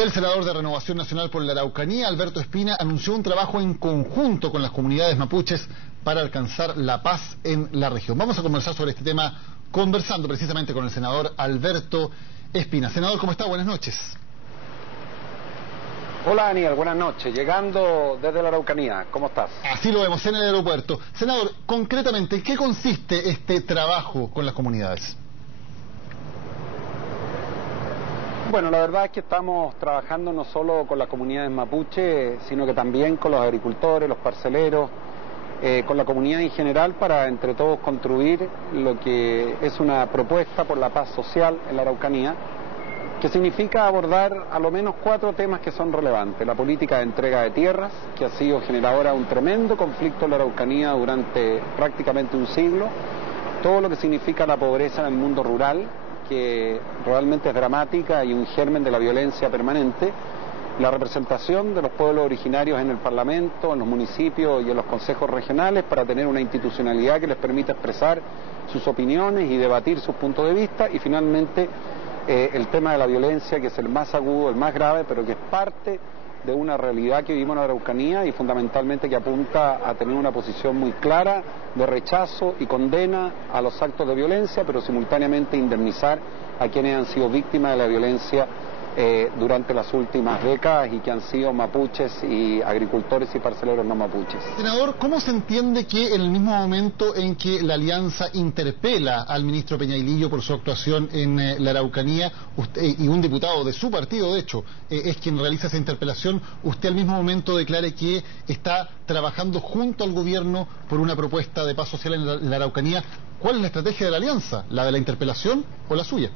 El senador de Renovación Nacional por la Araucanía, Alberto Espina, anunció un trabajo en conjunto con las comunidades mapuches para alcanzar la paz en la región. Vamos a conversar sobre este tema conversando precisamente con el senador Alberto Espina. Senador, ¿cómo está? Buenas noches. Hola Daniel, buenas noches. Llegando desde la Araucanía, ¿cómo estás? Así lo vemos en el aeropuerto. Senador, concretamente, ¿en qué consiste este trabajo con las comunidades? Bueno, la verdad es que estamos trabajando no solo con las comunidades mapuche, sino que también con los agricultores, los parceleros, con la comunidad en general para entre todos construir lo que es una propuesta por la paz social en la Araucanía, que significa abordar a lo menos 4 temas que son relevantes. La política de entrega de tierras, que ha sido generadora de un tremendo conflicto en la Araucanía durante prácticamente un siglo, todo lo que significa la pobreza en el mundo rural, que realmente es dramática y un germen de la violencia permanente, la representación de los pueblos originarios en el Parlamento, en los municipios y en los consejos regionales para tener una institucionalidad que les permita expresar sus opiniones y debatir sus puntos de vista, y finalmente el tema de la violencia, que es el más agudo, el más grave, pero que es parte de una realidad que vivimos en la Araucanía y fundamentalmente que apunta a tener una posición muy clara de rechazo y condena a los actos de violencia, pero simultáneamente indemnizar a quienes han sido víctimas de la violencia durante las últimas décadas y que han sido mapuches y agricultores y parceleros no mapuches. Senador, ¿cómo se entiende que en el mismo momento en que la Alianza interpela al ministro Peñailillo por su actuación en la Araucanía, usted, y un diputado de su partido, de hecho, es quien realiza esa interpelación, usted al mismo momento declare que está trabajando junto al gobierno por una propuesta de paz social en la Araucanía? ¿Cuál es la estrategia de la Alianza? ¿La de la interpelación o la suya?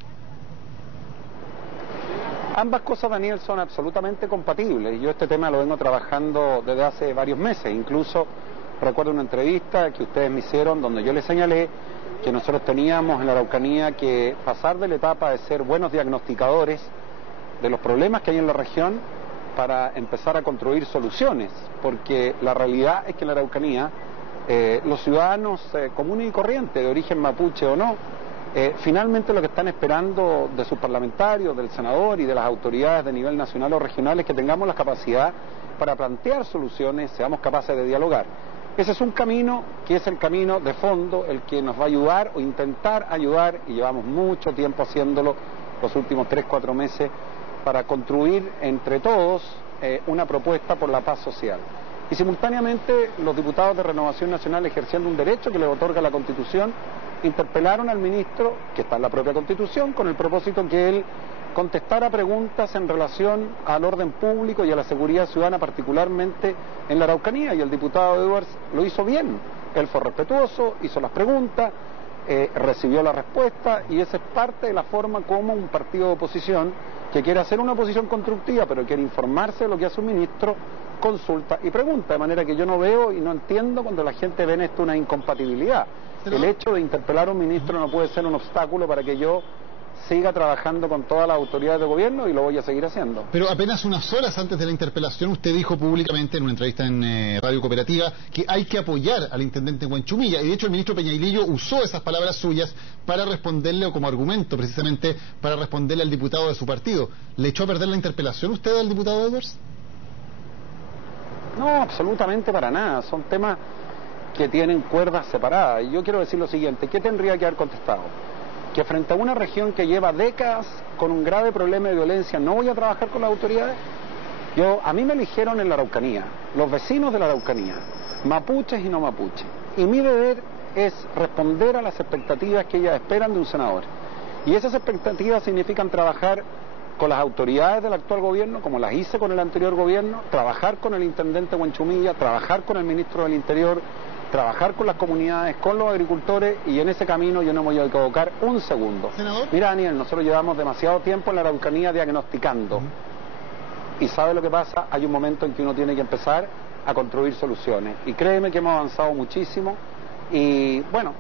Ambas cosas, Daniel, son absolutamente compatibles. Yo este tema lo vengo trabajando desde hace varios meses. Incluso recuerdo una entrevista que ustedes me hicieron donde yo les señalé que nosotros teníamos en la Araucanía que pasar de la etapa de ser buenos diagnosticadores de los problemas que hay en la región para empezar a construir soluciones. Porque la realidad es que en la Araucanía los ciudadanos comunes y corrientes, de origen mapuche o no, finalmente lo que están esperando de sus parlamentarios, del senador y de las autoridades de nivel nacional o regional es que tengamos la capacidad para plantear soluciones, seamos capaces de dialogar. Ese es un camino que es el camino de fondo, el que nos va a ayudar o intentar ayudar, y llevamos mucho tiempo haciéndolo, los últimos 3-4 meses, para construir entre todos una propuesta por la paz social. Y simultáneamente los diputados de Renovación Nacional, ejerciendo un derecho que les otorga la Constitución, interpelaron al ministro, que está en la propia Constitución, con el propósito que él contestara preguntas en relación al orden público y a la seguridad ciudadana, particularmente en la Araucanía, y el diputado Edwards lo hizo bien. Él fue respetuoso, hizo las preguntas, recibió la respuesta, y esa es parte de la forma como un partido de oposición que quiere hacer una oposición constructiva, pero quiere informarse de lo que hace un ministro, consulta y pregunta, de manera que yo no veo y no entiendo cuando la gente ve en esto una incompatibilidad. El hecho de interpelar a un ministro no puede ser un obstáculo para que yo siga trabajando con todas las autoridades de gobierno, y lo voy a seguir haciendo. Pero apenas unas horas antes de la interpelación usted dijo públicamente en una entrevista en Radio Cooperativa que hay que apoyar al intendente Huanchumilla, y de hecho el ministro Peñailillo usó esas palabras suyas para responderle, o como argumento precisamente para responderle al diputado de su partido. ¿Le echó a perder la interpelación usted al diputado Edwards? No, absolutamente para nada. Son temas que tienen cuerdas separadas. Y yo quiero decir lo siguiente: ¿qué tendría que haber contestado? Que frente a una región que lleva décadas con un grave problema de violencia, ¿no voy a trabajar con las autoridades? A mí me eligieron en la Araucanía, los vecinos de la Araucanía, mapuches y no mapuches. Y mi deber es responder a las expectativas que ellas esperan de un senador. Y esas expectativas significan trabajar con las autoridades del actual gobierno, como las hice con el anterior gobierno, trabajar con el intendente Huanchumilla, trabajar con el ministro del Interior, trabajar con las comunidades, con los agricultores, y en ese camino yo no me voy a equivocar un segundo. ¿Senador? Mira, Daniel, nosotros llevamos demasiado tiempo en la Araucanía diagnosticando. Y ¿sabe lo que pasa? Hay un momento en que uno tiene que empezar a construir soluciones. Y créeme que hemos avanzado muchísimo. Y bueno,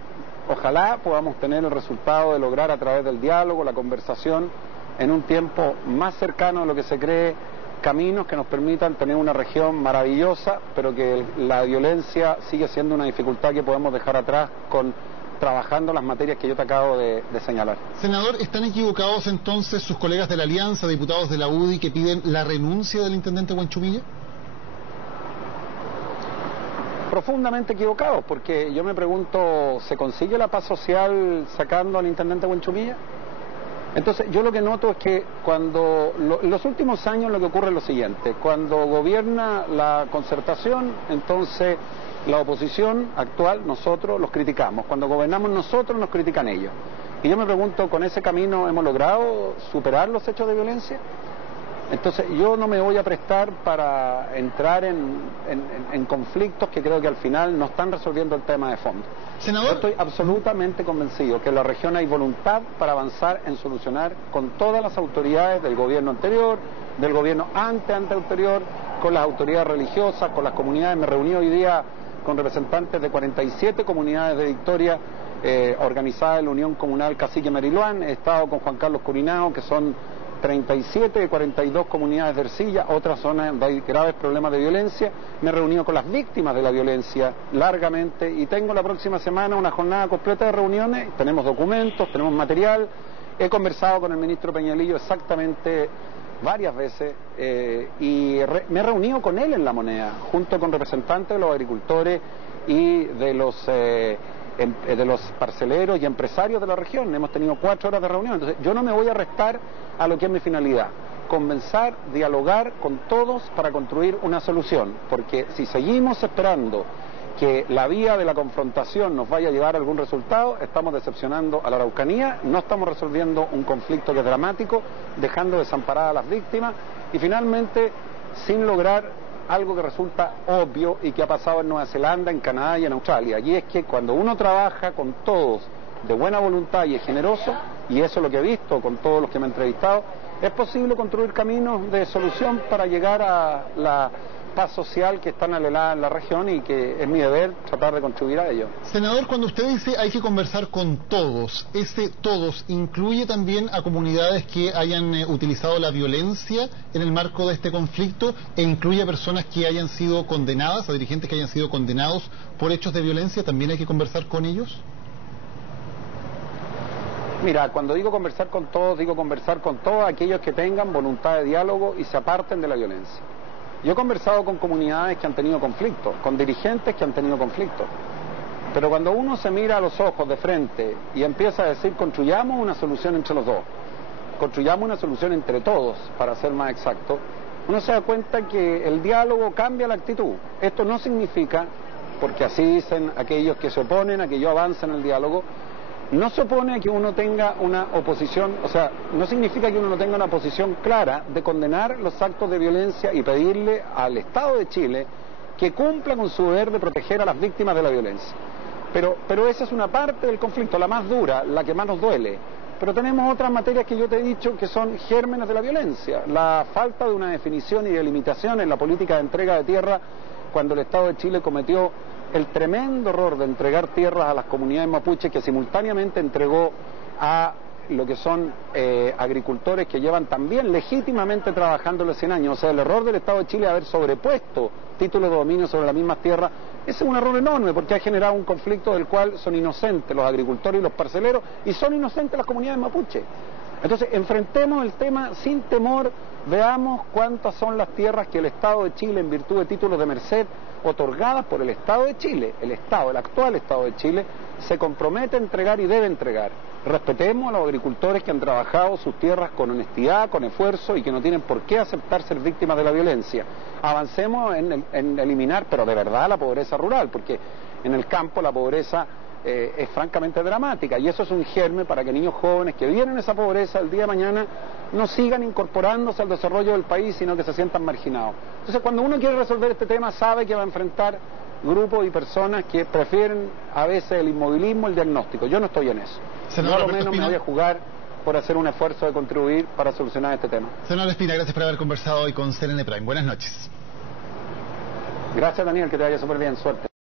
ojalá podamos tener el resultado de lograr a través del diálogo, la conversación, en un tiempo más cercano a lo que se cree, caminos que nos permitan tener una región maravillosa, pero que la violencia sigue siendo una dificultad que podemos dejar atrás con trabajando las materias que yo te acabo de señalar. Senador, ¿están equivocados entonces sus colegas de la Alianza, diputados de la UDI, que piden la renuncia del intendente Huanchumilla? Profundamente equivocados, porque yo me pregunto, ¿se consigue la paz social sacando al intendente Huanchumilla? Entonces, yo lo que noto es que en los últimos años lo que ocurre es lo siguiente: cuando gobierna la concertación, entonces la oposición actual, nosotros los criticamos; cuando gobernamos nosotros, nos critican ellos. Y yo me pregunto, ¿con ese camino hemos logrado superar los hechos de violencia? Entonces, yo no me voy a prestar para entrar en conflictos que creo que al final no están resolviendo el tema de fondo. Senador, yo estoy absolutamente convencido que en la región hay voluntad para avanzar en solucionar con todas las autoridades del gobierno anterior, del gobierno anterior, con las autoridades religiosas, con las comunidades. Me reuní hoy día con representantes de 47 comunidades de Victoria, organizadas en la Unión Comunal Cacique Mariluán. He estado con Juan Carlos Curinao, que son 37 de 42 comunidades de Ercilla, otras zonas donde hay graves problemas de violencia. Me he reunido con las víctimas de la violencia largamente y tengo la próxima semana una jornada completa de reuniones. Tenemos documentos, tenemos material. He conversado con el ministro Peñalillo exactamente varias veces me he reunido con él en La Moneda, junto con representantes de los agricultores y de los parceleros y empresarios de la región. Hemos tenido 4 horas de reunión. Entonces, yo no me voy a restar a lo que es mi finalidad: conversar, dialogar con todos para construir una solución, porque si seguimos esperando que la vía de la confrontación nos vaya a llevar a algún resultado, estamos decepcionando a la Araucanía, no estamos resolviendo un conflicto que es dramático, dejando desamparadas a las víctimas y finalmente sin lograr algo que resulta obvio y que ha pasado en Nueva Zelanda, en Canadá y en Australia, y es que cuando uno trabaja con todos de buena voluntad y es generoso, y eso es lo que he visto con todos los que me han entrevistado, es posible construir caminos de solución para llegar a la paz social que está anhelada en la región y que es mi deber tratar de contribuir a ello. Senador, cuando usted dice hay que conversar con todos, ¿ese todos incluye también a comunidades que hayan utilizado la violencia en el marco de este conflicto e incluye a personas que hayan sido condenadas, a dirigentes que hayan sido condenados por hechos de violencia? ¿También hay que conversar con ellos? Mira, cuando digo conversar con todos, digo conversar con todos aquellos que tengan voluntad de diálogo y se aparten de la violencia. Yo he conversado con comunidades que han tenido conflictos, con dirigentes que han tenido conflictos, pero cuando uno se mira a los ojos de frente y empieza a decir construyamos una solución entre los dos, construyamos una solución entre todos, para ser más exacto, uno se da cuenta que el diálogo cambia la actitud. Esto no significa, porque así dicen aquellos que se oponen a que yo avance en el diálogo, no se opone a que uno tenga una oposición, o sea, no significa que uno no tenga una posición clara de condenar los actos de violencia y pedirle al Estado de Chile que cumpla con su deber de proteger a las víctimas de la violencia. Pero esa es una parte del conflicto, la más dura, la que más nos duele. Pero tenemos otras materias que yo te he dicho que son gérmenes de la violencia. La falta de una definición y de limitación en la política de entrega de tierra, cuando el Estado de Chile cometió el tremendo error de entregar tierras a las comunidades mapuches, que simultáneamente entregó a lo que son agricultores que llevan también legítimamente trabajando los 100 años. O sea, el error del Estado de Chile de haber sobrepuesto títulos de dominio sobre las mismas tierras, ese es un error enorme porque ha generado un conflicto del cual son inocentes los agricultores y los parceleros y son inocentes las comunidades mapuches. Entonces, enfrentemos el tema sin temor, veamos cuántas son las tierras que el Estado de Chile, en virtud de títulos de merced otorgadas por el Estado de Chile, el actual Estado de Chile, se compromete a entregar y debe entregar. Respetemos a los agricultores que han trabajado sus tierras con honestidad, con esfuerzo y que no tienen por qué aceptar ser víctimas de la violencia. Avancemos en eliminar, pero de verdad, la pobreza rural, porque en el campo la pobreza es francamente dramática y eso es un germen para que niños jóvenes que viven en esa pobreza el día de mañana no sigan incorporándose al desarrollo del país, sino que se sientan marginados. Entonces, cuando uno quiere resolver este tema, sabe que va a enfrentar grupos y personas que prefieren a veces el inmovilismo, el diagnóstico. Yo no estoy en eso. Senador Yo, Alberto menos Espina, me voy a jugar por hacer un esfuerzo de contribuir para solucionar este tema. Senador Espina, gracias por haber conversado hoy con CNN Prime. Buenas noches. Gracias, Daniel, que te vaya súper bien. Suerte.